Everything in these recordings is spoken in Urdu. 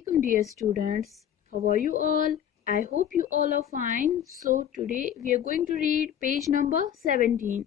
Assalamualaikum dear students. How are you all? I hope you all are fine. So today we are going to read page number 17.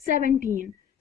17,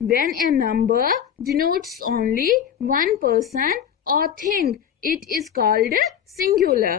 When a number denotes only one person or thing, it is called singular.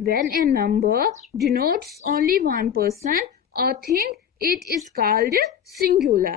When a number denotes only one person or thing, it is called singular.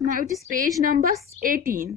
Now it is page number 18.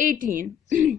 18.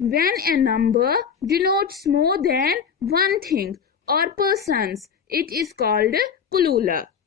when a number denotes more than one thing or persons, it is called plural.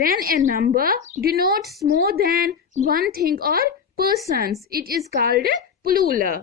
when a number denotes more than one thing or persons, it is called plural.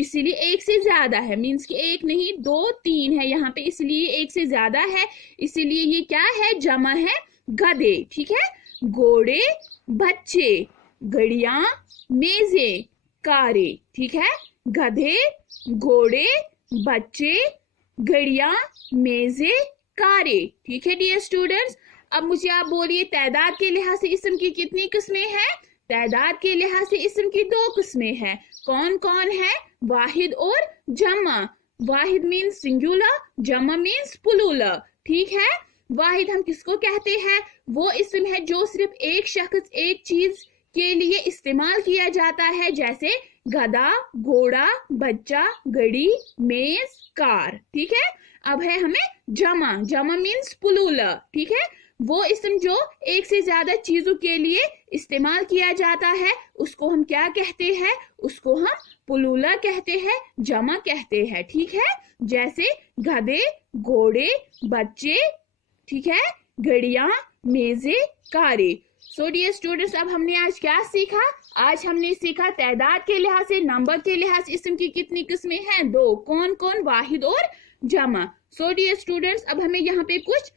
اسی لیے ایک سے زیادہ ہے, مینس کہ ایک نہیں دو تین ہے یہاں پہ, اس لیے ایک سے زیادہ ہے, اسی لیے یہ کیا ہے, جمع ہے گدھے. ٹھیک ہے, گھوڑے, بچے, گڑیاں, میزیں, کاریں. ٹھیک ہے, گدھے, گھوڑے, بچے, گڑیاں, میزیں, کاریں. ٹھیک ہے ڈیئر اسٹوڈینٹس, اب مجھے آپ بولیے تعداد کے لحاظ سے اسم کی کتنی قسمیں ہیں؟ تعداد کے لحاظ سے اسم کی 2 قسمیں ہیں. کون کون ہے؟ واحد اور جمع. واحد مینس سنگولر, جمع مینس پلولر. ٹھیک ہے, واحد ہم کس کو کہتے ہیں؟ وہ اسم ہے جو صرف ایک شخص ایک چیز کے لیے استعمال کیا جاتا ہے, جیسے گدھا, گھوڑا, بچہ, گڑی, میز, کار. ٹھیک ہے, اب ہے ہمیں جمع. جمع مینس پلولر. ٹھیک ہے, وہ اسم جو ایک سے زیادہ چیزوں کے لیے استعمال کیا جاتا ہے اس کو ہم کیا کہتے ہیں؟ اس کو ہم پلولر کہتے ہیں, جمع کہتے ہیں. ٹھیک ہے, جیسے گدھے, گھوڑے, بچے, ٹھیک ہے, گڑیاں, میزیں, کاریں. سو ڈیئر اسٹوڈینٹس, اب ہم نے آج کیا سیکھا؟ آج ہم نے سیکھا تعداد کے لحاظ سے, نمبر کے لحاظ سے اسم کی کتنی قسمیں ہیں؟ 2. کون کون؟ واحد اور جمع. سو ڈیئر اسٹوڈینٹس, اب ہمیں یہاں پہ کچھ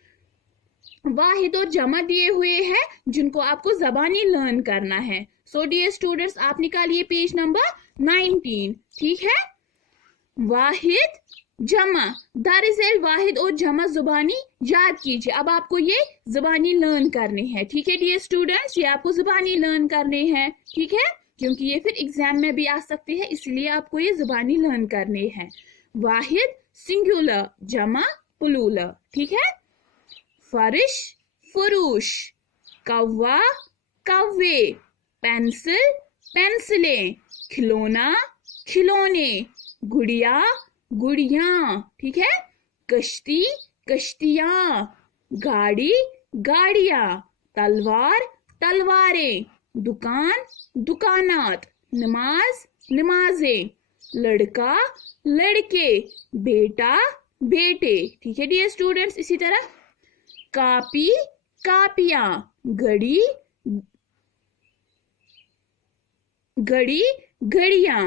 واحد اور جمع دیے ہوئے ہیں جن کو آپ کو زبانی لرن کرنا ہے. سو ڈیئر اسٹوڈینٹس, آپ نکالیے پیج نمبر 19. ٹھیک ہے, واحد, جمع, دراصل واحد اور جمع زبانی یاد کیجیے. اب آپ کو یہ زبانی لرن کرنے ہیں. ٹھیک ہے ڈیئر اسٹوڈینٹس, یہ آپ کو زبانی لرن کرنے ہیں. ٹھیک ہے, کیونکہ یہ پھر ایگزام میں بھی آ سکتے ہیں, اس لیے آپ کو یہ زبانی لرن کرنے ہیں. واحد سنگولر, جمع پلولر. ٹھیک ہے, فرش, فروش, کوا, کوے, پینسل, پینسلیں, کھلونا, کھلونے, گڑیا, گڑیاں. ٹھیک ہے, کشتی, کشتیاں, گاڑی, گاڑیاں, تلوار, تلواریں, دکان, دکانات, نماز, نمازیں, لڑکا, لڑکے, بیٹا, بیٹے. ٹھیک ہے ڈیئر اسٹوڈینٹس, اسی طرح کاپی, کاپیاں, گھڑی, گھڑی, گھڑیاں,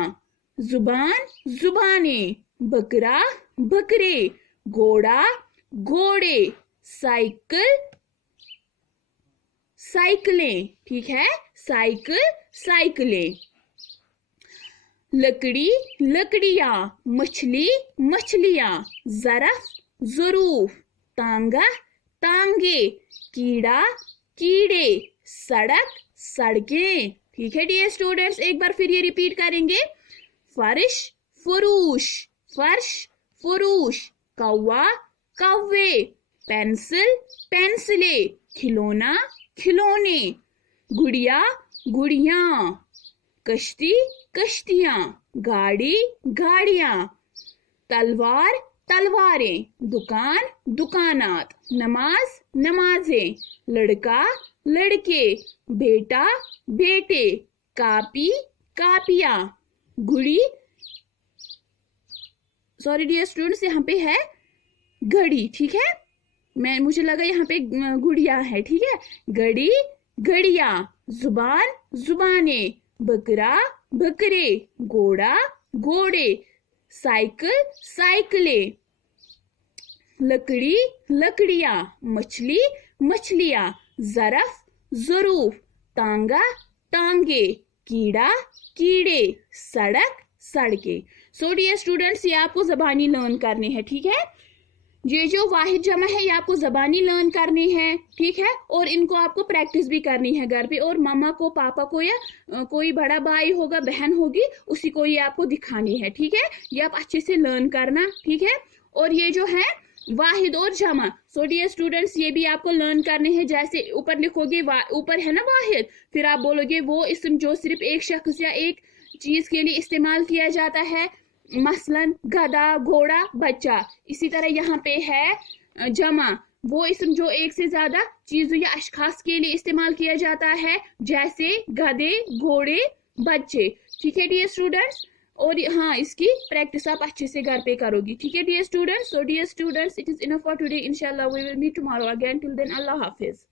زبان, زبانیں, بکرا, بکرے, گھوڑا, گھوڑے, سائیکل, سائیکلیں. ٹھیک ہے, سائیکل, سائیکلیں, لکڑی, لکڑیاں, مچھلی, مچھلیاں, ظرف, ظروف, تانگا, تانگے, کیڑا, کیڑے, سڑک, سڑکیں. ٹھیک ہے ڈیئر اسٹوڈینٹس, ایک بار پھر یہ ریپیٹ کریں گے. فرش, فروش, فرش, فروش, کوا, کوے, پینسل, پینسلیں, کھلونا, کھلونے, گڑیا, گڑیاں, کشتی, کشتیاں, گاڑی, گاڑیاں, تلوار, تلواریں, دکان, دکانات, نماز, نمازیں, لڑکا, لڑکے, بیٹا, بیٹے, کاپی, کاپیاں, گھڑی, سوری ڈیئر اسٹوڈنٹس, یہاں پہ ہے گھڑی. ٹھیک ہے, مجھے لگا یہاں پہ گڑیا ہے. ٹھیک ہے, گھڑی, گھڑیاں, زبان, زبانیں, بکرا, بکرے, گھوڑا, گھوڑے, سائیکل, سائیکلیں, لکڑی, لکڑیاں, مچھلی, مچھلیاں, ظرف, ظروف, تانگا, تانگے, کیڑا, کیڑے, سڑک, سڑکیں. سو ڈیئر اسٹوڈینٹس, یہ آپ کو زبانی لرن کرنے ہیں. ٹھیک ہے, یہ جو واحد جمع ہے یہ آپ کو زبانی لرن کرنی ہے. ٹھیک ہے, اور ان کو آپ کو پریکٹس بھی کرنی ہے گھر پہ, اور ماما کو, پاپا کو, یا کوئی بڑا بھائی ہوگا, بہن ہوگی, اسی کو یہ آپ کو دکھانی ہے. ٹھیک ہے, یہ آپ اچھے سے لرن کرنا. ٹھیک ہے, اور یہ جو ہے واحد اور جمع, سو ڈیئر اسٹوڈینٹس, یہ بھی آپ کو لرن کرنے ہیں. جیسے اوپر لکھو گے, اوپر ہے نا واحد, پھر آپ بولو گے وہ اسم جو صرف ایک شخص یا ایک چیز کے لیے استعمال کیا جاتا ہے, مثلاً گدھا, گھوڑا, بچہ. اسی طرح یہاں پہ ہے جمع, وہ اسم جو ایک سے زیادہ چیزوں یا اشخاص کے لیے استعمال کیا جاتا ہے, جیسے گدھے, گھوڑے, بچے. ٹھیک ہے ڈیئر اسٹوڈینٹس, اور ہاں اس کی پریکٹس آپ اچھے سے گھر پہ کرو گی. ٹھیک ہے dear students, so dear students, it is enough for today. انشاءاللہ we will meet tomorrow again. Till then, اللہ حافظ.